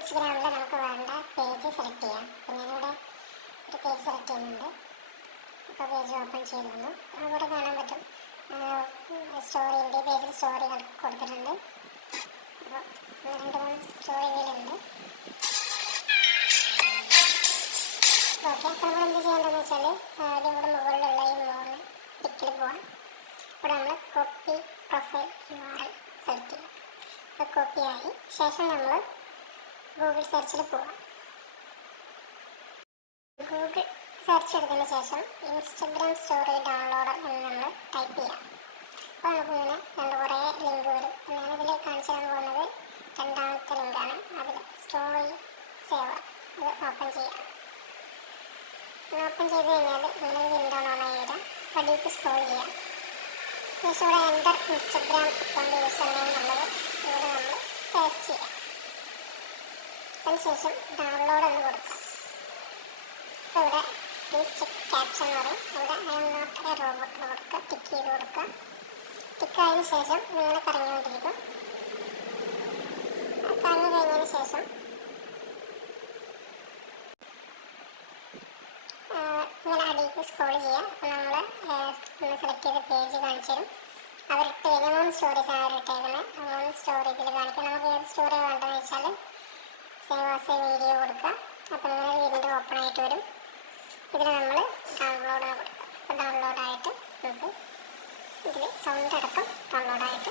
ഇൻസ്റ്റഗ്രാമിൽ നമുക്ക് വേണ്ട പേജ് സെലക്ട് ചെയ്യാം. അപ്പോൾ ഞാനിവിടെ ഒരു പേജ് സെലക്ട് ചെയ്യുന്നുണ്ട്. അപ്പോൾ പേജ് ഓപ്പൺ ചെയ്തിരുന്നു. അവിടെ കാണാൻ പറ്റും സ്റ്റോറിൻ്റെ പേജിൽ സ്റ്റോറി കൊടുത്തിട്ടുണ്ട്. അപ്പോൾ 2-3 സ്റ്റോറി ഇതിലുണ്ട്. ഓക്കെ, അപ്പോൾ നമ്മൾ എന്ത് ചെയ്യേണ്ടതെന്ന് വെച്ചാൽ ആദ്യം ഇവിടെ മുകളിലുള്ള ഈ 3 ടിക്കിൽ പോവാം. ഇവിടെ നമ്മൾ കോപ്പി പ്രൊഫൈൽ URL സെലക്ട് ചെയ്യാം. അപ്പോൾ കോപ്പി ആയി ശേഷം നമ്മൾ ഗൂഗിൾ സെർച്ചിൽ പോവാം. ഗൂഗിൾ സെർച്ച് എടുത്തതിന് ശേഷം ഇൻസ്റ്റഗ്രാം സ്റ്റോറി ഡൗൺലോഡർ എന്ന് നമ്മൾ ടൈപ്പ് ചെയ്യാം. അപ്പോൾ നമുക്കിങ്ങനെ കുറേ ലിങ്ക് വരും. ഞാനിതിൽ കാണിച്ചു തരാൻ പോകുന്നത് 2ാമത്തെ ലിങ്കാണ്. അതിൽ സ്റ്റോറി സേവർ അത് ഓപ്പൺ ചെയ്യാം. ഓപ്പൺ ചെയ്ത് കഴിഞ്ഞാൽ ഇങ്ങനെ ഒരു വിൻഡോ ഓൺ ആയി വരാം. അടിയിലേക്ക് സ്ക്രോൾ ചെയ്യാം. ശേഷം ഇവിടെ enter Instagram account user name എന്നുള്ളത് ഇവിടെ നമ്മൾ പേസ്റ്റ് ചെയ്യാം. അതിനുശേഷം ഡൗൺലോഡ് എന്ന് കൊടുക്കാം. അപ്പോൾ ഇവിടെ പ്ലീസ് ചെക്ക് ക്യാപ്ഷൻ എന്ന് പറയും. ഇവിടെ I am not a robot എന്ന് കൊടുക്കുക. ടിക്ക് ചെയ്ത് കൊടുക്കുക. ടിക്കായതിനു ശേഷം ഇങ്ങനെ കറങ്ങിക്കൊണ്ടിരിക്കും. കറങ്ങി കഴിഞ്ഞതിന് ശേഷം ഇങ്ങനെ അടിയിലേക്ക് സ്ക്രോൾ ചെയ്യുക. അപ്പോൾ നമ്മൾ സെലക്ട് ചെയ്ത പേജ് കാണിച്ചു തരും. അവരിട്ട് കഴിഞ്ഞ 3 സ്റ്റോറീസാണ് അവരിട്ടേക്കുന്നത്. 3 സ്റ്റോറി ഇതിൽ കാണിക്കാം. നമുക്ക് ഏത് സ്റ്റോറി വേണ്ടതെന്ന് വെച്ചാൽ സേവ് ആസ് എ വീഡിയോ കൊടുക്കുക. അപ്പോൾ ഇങ്ങനെ ഒരു വിൻഡോ ഓപ്പൺ ആയിട്ട് വരും. ഇതിൽ നമ്മൾ ഡൗൺലോഡ് കൊടുക്കുക. അപ്പോൾ ഡൗൺലോഡായിട്ട് നമുക്ക് ഇതിൽ സൗണ്ട് അടക്കം ഡൗൺലോഡായിട്ട്